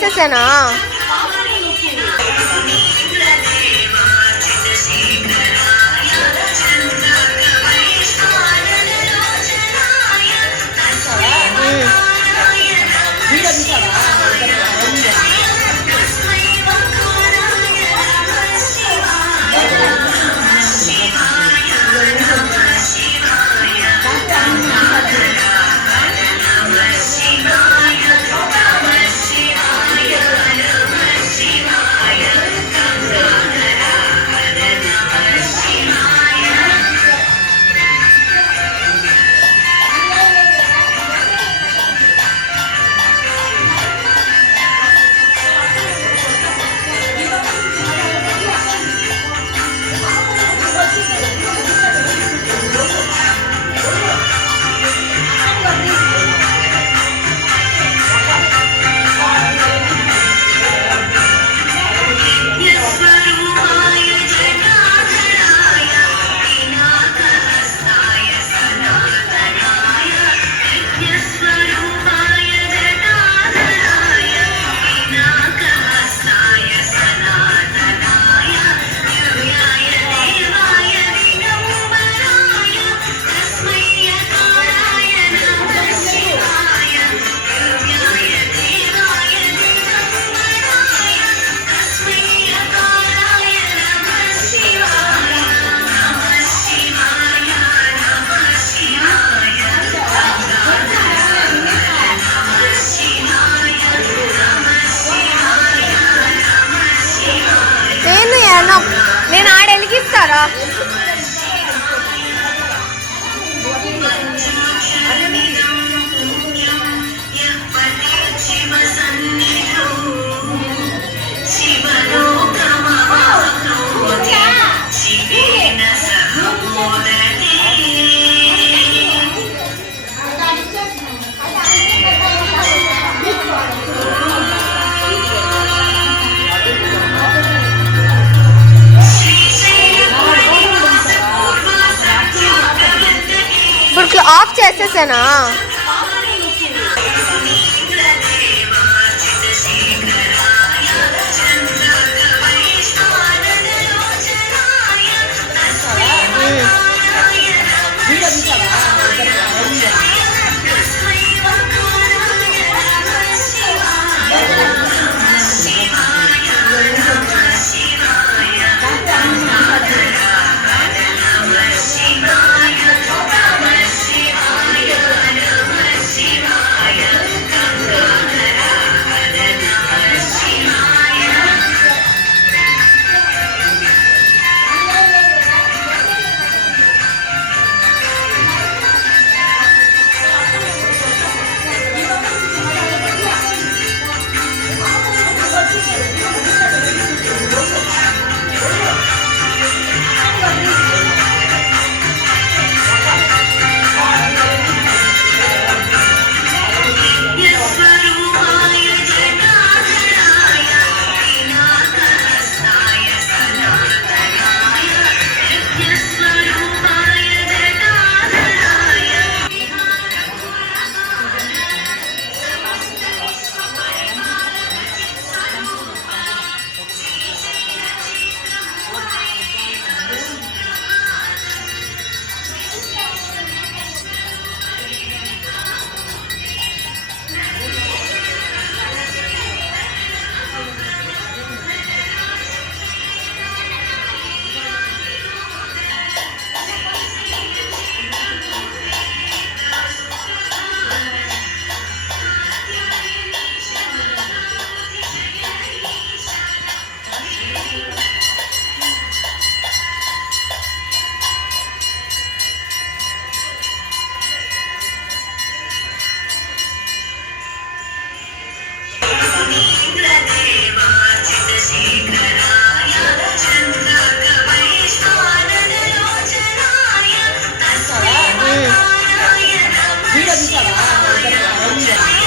谢谢呢。ఆఫ్ చేసేసానా? London.